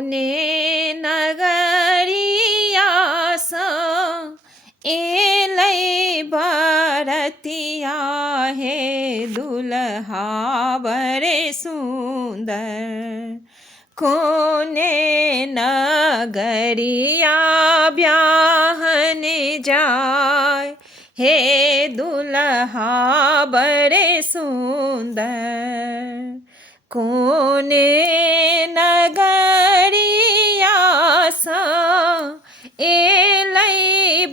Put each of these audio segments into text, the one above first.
कोने नगरिया स एलै बरतिया हे दुल्हा बड़े सुंदर। कोने नगरिया ब्याहन जाय हे दुल्हा बड़े सुंदर। कोने नगरिया स एलै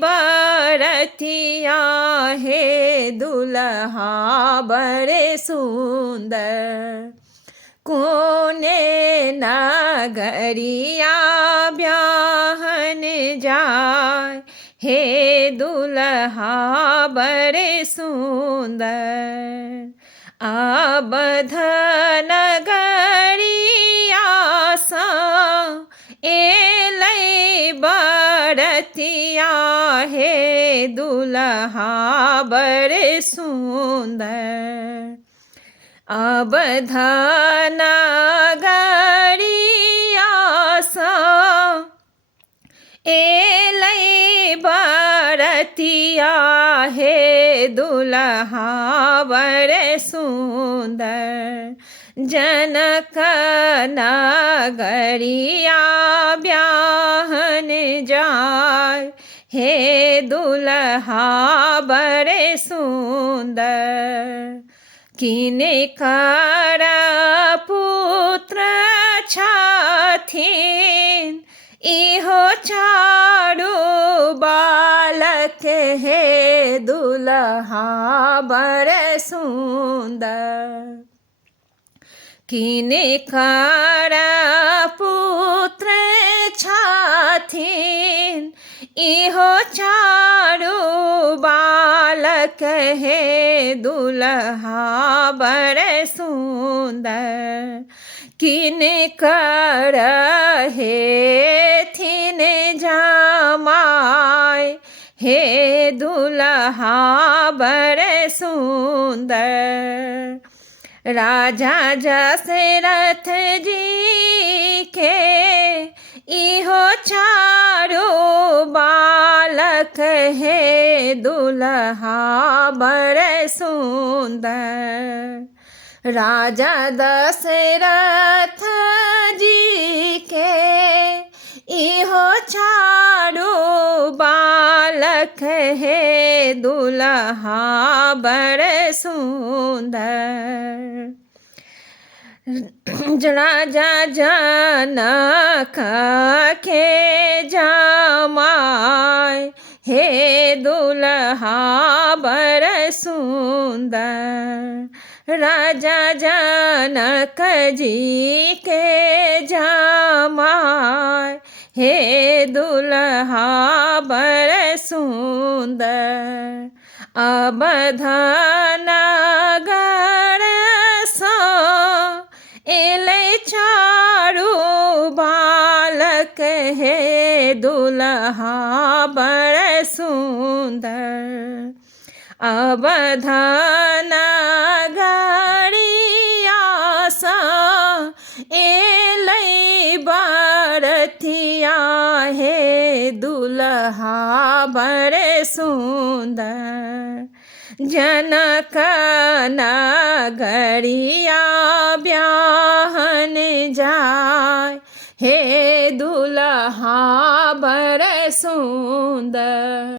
बरतिया हे दुल्हा बड़े सुंदर। कोने नगरिया ब्याहन जाय हे दुल्हा बड़े सुंदर। अवध नगरिया स एलै बरतिया हे दुल्हा बड़े सुंदर। अवध नगरिया स एलै बरतिया हे दुल्हा बड़े सुंदर। जनक नगरिया ब्याहन जाय हे दुल्हा बड़े सुंदर। किनकर पुत्र छथिन इहो चारू बालक हे दुल्हा बड़े सुंदर। किनकर पुत्र छथिन इहो चारू बालक हे दुल्हा बड़े सुंदर। किनकर हेथिन जमाय हे दुल्हा बड़े सुंदर। राजा दशरथ जी के इहो चारू बालक हे दुल्हा बड़े सुंदर। राजा दशरथ जी के इहो चारू बालक हे दुल्हा बड़े सुंदर। राजा जनक के जमाय हे दुल्हा बड़े सुंदर। राजा जनक जी के जमाय हे दुल्हा बड़े सुंदर। अवध नगर स एलै चारू बालक हे दुल्हा बड़े सुंदर। अवध नगरिया स एलै बरतिया हे दुल्हा बड़े सुंदर। जनक नगरिया ब्याहन जाय हे दुल्हा बड़े सुंदर।